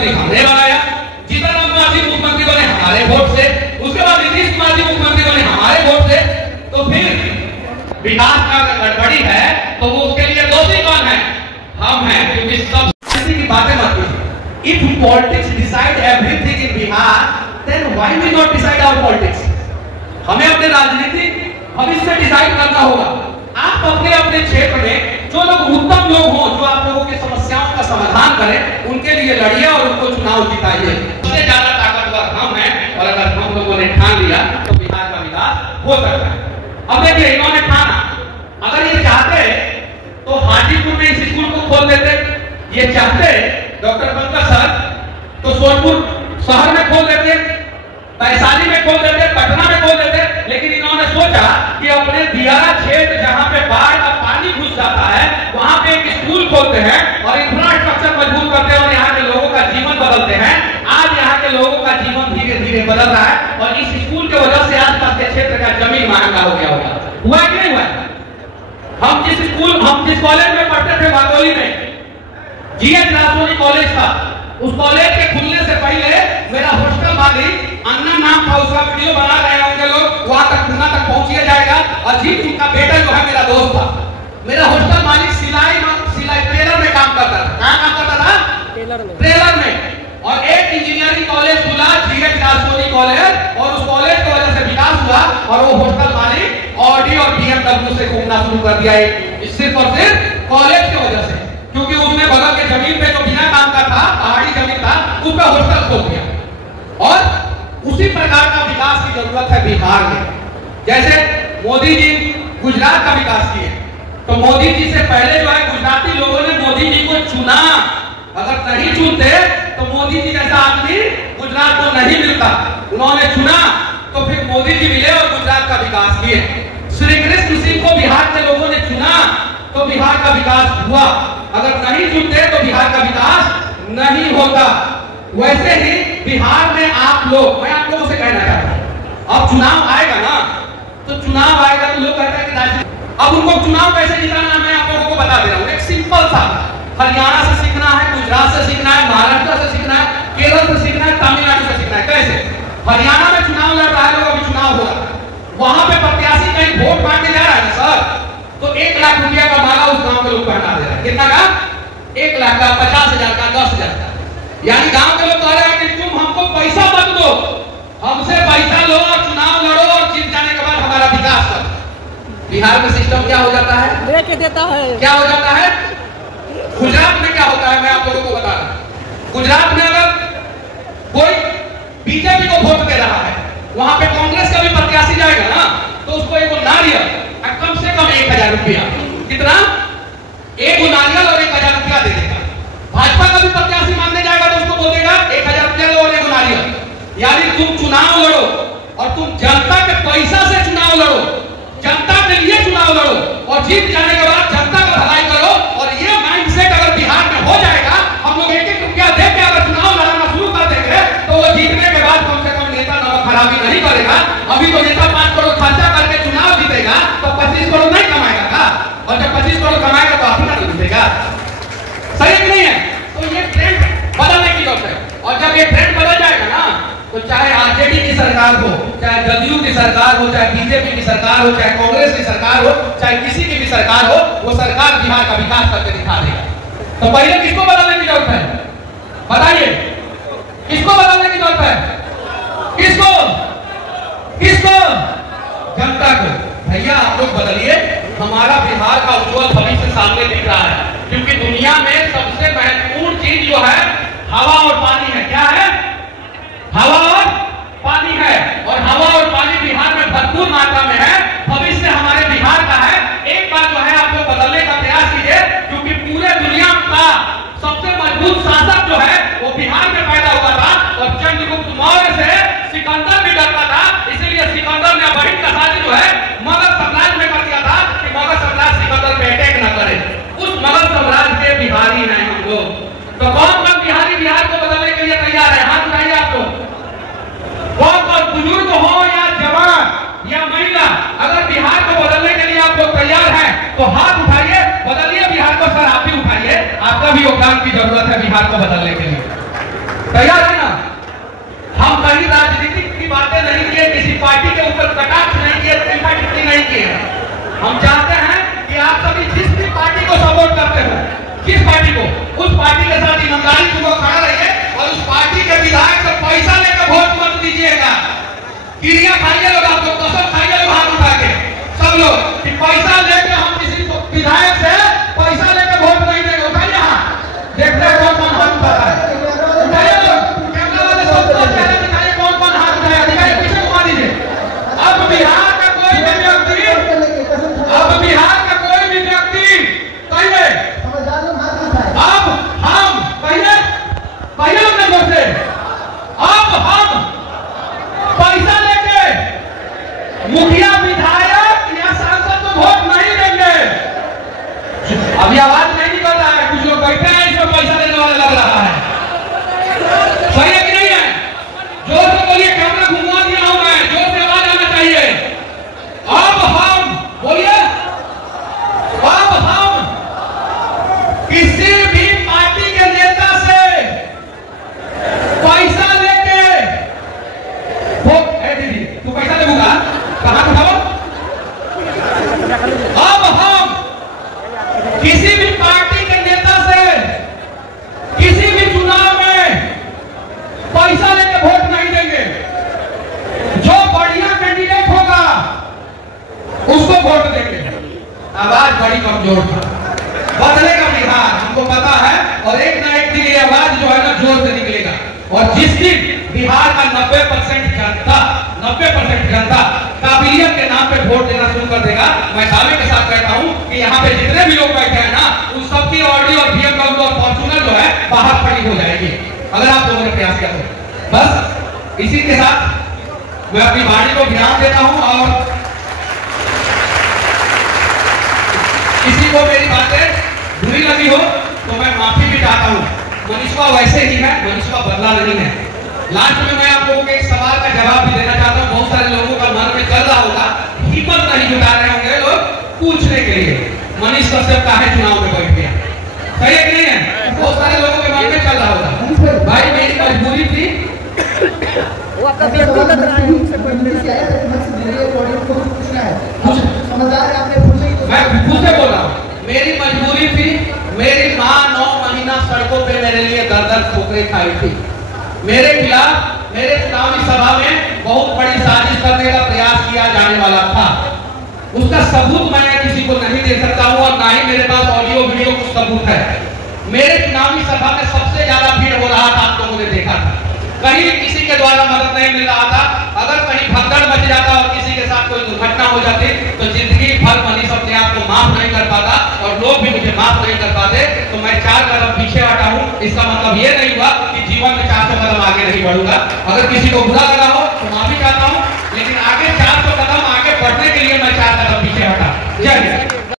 मुख्यमंत्री हमने बनाया, जीतन राम मांझी मुख्यमंत्री बने हमारे वोट से, उसके बाद नीतीश कुमार जी मुख्यमंत्री बने हमारे वोट से। तो फिर विकास का अगर गड़बड़ी है तो वो उसके लिए दोषी कौन है? हम हैं, क्योंकि सब किसी की बातें मत कीजिए। If politics decide everything in Bihar, then why we not decide our politics? हमें अपने राजनीति भविष्य डिसाइड करना होगा। आप अपने अपने क्षेत्र में जो लोग उत्तम लोग हों, जो आप लोगों की समस्याओं का समाधान करें, उनके लिए लड़िए और उनको चुनाव जिताइए। सबसे ज्यादा ताकतवर हम हैं, और अगर हम लोगों ने ठान लिया तो बिहार का विकास हो सकता है। अब देखिए, इन्होंने ठाना, अगर ये चाहते तो हाजीपुर में इस स्कूल को खोल देते, ये चाहते डॉक्टर पंकज सर तो सोनपुर शहर में खोल देते, वैशाली में खोल देते, पटना में खोल देते, लेकिन इन्होंने सोचा कि अपने दियारा क्षेत्र जहां पे बाढ़ का पानी घुस जाता है, वहां पे एक स्कूल खोलते हैं और इंफ्रास्ट्रक्चर मजबूत करते हैं और यहाँ के लोगों का जीवन बदलते हैं। आज यहाँ के लोगों का जीवन धीरे धीरे बदल रहा है और इस स्कूल की वजह से आसपास के क्षेत्र का जमीन महंगा हो गया होगा। हुआ कि नहीं हुआ? हम जिस कॉलेज में पढ़ते थे वागोली में, जीएच रासोनी कॉलेज था, उस कॉलेज के खुलने से पहले मेरा हॉस्टल मालिक अन्ना नाम था, उसका वीडियो बना रहे होंगे लोग, वहां तक पुणे तक पहुंचिए जाएगा। अजीत जी का बेटा जो है मेरा दोस्त था। मेरा हॉस्टल मालिक सिलाई ट्रेलर में काम करता था। कहां काम करता था? ट्रेलर में। और एक इंजीनियरिंग कॉलेज खुला, जीएच रासोनी कॉलेज, और उस कॉलेज की वजह से विकास हुआ और वो हॉस्टल मालिक ऑडी और बीएमडब्ल्यू से घूमना शुरू कर दिया, सिर्फ और सिर्फ कॉलेज की वजह से, क्योंकि उसने बगल के जमीन पे जो बिना काम का था, पहाड़ी जमीन था, उस पर हॉस्टल खोल दिया। और उसी प्रकार का विकास की जरूरत है बिहार में। जैसे मोदी जी गुजरात का विकास किए, तो मोदी जी से पहले जो है गुजराती लोगों ने मोदी जी को चुना। अगर नहीं चुनते तो मोदी जी जैसा आदमी गुजरात को नहीं मिलता। उन्होंने चुना तो फिर मोदी जी मिले और गुजरात का विकास किए। श्री कृष्ण सिंह को बिहार के लोगों ने चुना तो बिहार का विकास हुआ। अगर नहीं चुनते तो बिहार का विकास नहीं होता। वैसे ही बिहार में आप लोग, मैं आप लोगों से कहना चाहता हूं, अब चुनाव आएगा ना, तो चुनाव आएगा तो लोग कहते हैं कि राजनीति, अब उनको चुनाव कैसे जिताना मैं आप लोगों को बता दे रहा हूं। एक सिंपल सा, हरियाणा से सीखना है, गुजरात से सीखना है, महाराष्ट्र से सीखना है, केरल से सीखना है, तमिलनाडु से सीखना है। कैसे? हरियाणा में चुनाव लड़ रहा है लोग, अभी चुनाव हो रहा है, वहां पे प्रत्याशी कहीं वोट मांगने जा रहा है ना सर, तो 1 लाख रुपया का माला उस गांव के लोग पहना दे रहे हैं। कितना का? 1 लाख का, 50,000 का, 10,000 का। यानी गांव के लोग कह रहे हैं कि तुम हमको पैसा मत दो, हमसे पैसा लो और चुनाव लड़ो और जीत जाने के बाद हमारा विकास करो। बिहार में सिस्टम क्या हो जाता है? लेके देता है। क्या हो जाता है? गुजरात में क्या होता है मैं आप लोगों को बता रहा हूं। गुजरात में अगर कोई बीजेपी को वोट दे रहा है, वहां पे कांग्रेस का भी प्रत्याशी जाएगा ना, तो उसको एक नारियल कम से कम 1,000 रुपया, कितना? एक नारियल और 1,000 रुपया दे देगा। भाजपा का भी प्रत्याशी मानने जाएगा तो उसको बोलेगा 1,000 रुपया लो और 1 नारियल। यानी तुम चुनाव लड़ो और तुम जनता के पैसा से चुनाव लड़ो, जनता के लिए चुनाव लड़ो और जीत जाने के बाद जनता का भलाई करो। और ये माइंडसेट अगर बिहार में हो जाएगा, हम लोग 1-1 रुपया दे के अगर चुनाव लड़ाना शुरू कर देंगे, तो वो जीतने के बाद कम से कम नेता नमक खराबी नहीं करेगा। अभी तो नेता 5 करोड़ खर्चा करके चुनाव जीतेगा तो 25 करोड़ नहीं कमाएगा का? और जब 25 करोड़ कमाएगा तो अपना नहीं जीतेगा। सही नहीं है? तो ये ट्रेंड बदलने की जरूरत है। और जब ये ट्रेंड बदल जाएगा ना, तो चाहे आरजेडी की सरकार हो, चाहे जदयू की सरकार हो, चाहे बीजेपी की सरकार हो, चाहे कांग्रेस की सरकार हो, चाहे किसी की भी सरकार हो, वो सरकार बिहार का विकास करके दिखा देगा। तो पहले किसको बदलने की जरूरत है? बताइए, किसको बदलने की जरूरत है? किसको? किसको? जनता को। भैया आप लोग बदलिए, हमारा बिहार का उज्जवल भविष्य सामने दिख रहा है। क्योंकि दुनिया में सबसे महत्वपूर्ण चीज जो है हवा और पानी है। क्या है? हवा और पानी है। और हवा और पानी बिहार में भरपूर मात्रा में है। भविष्य हमारे बिहार का है। एक बात जो है आप लोग बदलने का प्रयास कीजिए, क्योंकि पूरे दुनिया का सबसे मजबूत शासक जो है वो बिहार में पैदा हुआ था। और चंद्रगुप्त मौर्य से सिकंदर भी डरता था, इसीलिए सिकंदर ने बहिन का शादी जो है मगध साम्राज्य में कर दिया था कि मगध साम्राज्य सिकंदर पे अटैक न करे। उस मगध साम्राज्य के बिहारी हैं हम लोग। तो कौन बिहारी बिहार को बदलने के लिए तैयार है? हाथ उठाइए आप लोग। कौन बुजुर्ग हो या जवान या महिला, अगर बिहार को बदलने के लिए आप लोग तैयार हैं तो हाथ उठाइए, बदलिए बिहार को। सर आप भी उठाइए, आपका भी योगदान की जरूरत है बिहार को बदलने के लिए। तैयार है ना? हम कहीं राजनीति की बातें नहीं किए, किसी पार्टी के ऊपर कटाक्ष नहीं किए, टीका टिप्पणी नहीं किए। हम चाहते हैं कि आप सभी जिस भी पार्टी को सपोर्ट करते हो, किस पार्टी को, उस पार्टी के साथ ईमानदारी पूर्वक खड़ा रहिए और उस पार्टी के विधायक से पैसा लेकर वोट मत दीजिएगा। क्रिया खाइए लोग, आपको कसम खाइए लोग हाथ उठा के सब लोग कि पैसा लेकर हम किसी विधायक से पैसा लेकर वोट नहीं देंगे। उठाइए हाथ, देखते हैं कौन कौन हाथ उठा रहा है। उठाइए लोग, कैमरा वाले सबको चेहरा दिखाइए कौन कौन हाथ उठाया, दिखाइए, पीछे घुमा दीजिए। अब बिहार का कोई भी व्यक्ति, अब बिहार का कोई भी व्यक्ति कहिए, अब हम कहिए अपने दोस्त से, अब हम पैसा लेके मुखिया विधायक या सांसद को वोट नहीं देंगे। अभी आवाज नहीं निकल रहा है, कुछ लोग बैठे हैं इसमें पैसा देने वाला लग रहा है। सही है कि नहीं है? जोर से बोलिए, कैमरा घुमा दिया हूं मैं, जोर से आवाज आना चाहिए। अब हम बोलिए, अब हम किसी भी पार्टी के नेता से पैसा लेके वोट, दीदी तू पैसा देगा कहां उठाओ। अब हम किसी भी पार्टी के नेता से किसी भी चुनाव में पैसा लेके वोट नहीं देंगे। जो बढ़िया कैंडिडेट होगा उसको वोट देंगे। आवाज बड़ी कमजोर था, बदलेगा बिहार, हमको पता है। और एक ना एक दिन ये आवाज जो है ना जोर से निकलेगा। और जिस दिन बिहार का 90% जनता काबिलियत के नाम पे वोट देना शुरू कर देगा, मैं दावे के साथ कहता हूं कि यहाँ पे जितने भी लोग बैठे हैं ना, उन सबकी ऑडी और BMW और फॉर्च्यूनर जो है बाहर खड़ी हो जाएगी, अगर आप लोगों ने प्रयास किया तो। बस इसी के साथ मैं अपनी वाणी को विराम देता हूं। और किसी को मेरी बातें बुरी लगी हो तो मैं माफी भी चाहता हूं। मनीषा वैसे ही है, मनीषा बदला नहीं है। लास्ट में मैं आप लोगों के एक सवाल का जवाब भी देना चाहता हूं। बहुत सारे लोगों का मन में चल रहा होगा, हिम्मत नहीं जुटा रहे होंगे लोग पूछने के लिए, मनीष कश्यप काहे चुनाव में बैठ गया। सही है कि नहीं है? बहुत सारे लोगों के मन में चल रहा होगा। भाई मेरी मजबूरी थी, वो आपका व्यक्तिगत राजनीति से पढ़ने से आया है, पूछना है, समझदार आपने पूछा ही तो मैं खुद से बोल रहा हूँ। मेरी मजबूरी थी, मेरी माँ 9 महीना सड़कों पे मेरे लिए दर-दर ठोकरें खाई थी। मेरे खिलाफ मेरे चुनावी सभा में बहुत बड़ी साजिश करने का प्रयास किया जाने वाला था। उसका सबूत मैं किसी को नहीं दे सकता हूँ और ना ही मेरे पास ऑडियो वीडियो कुछ सबूत है। मेरे चुनावी सभा में सबसे ज्यादा भीड़ हो रहा था, आप लोगों ने देखा था। कहीं किसी के द्वारा मदद नहीं मिल रहा था। अगर कहीं भगदड़ मच जाता और किसी के साथ कोई दुर्घटना हो जाती तो जिंदगी भर मनीष अपने आप को माफ नहीं कर पाता और लोग भी मुझे माफ नहीं कर पाते। तो मैं 4 कदम पीछे हटा हूं। इसका मतलब ये नहीं हुआ कि जीवन में 400 कदम आगे नहीं बढ़ूंगा। अगर किसी को बुरा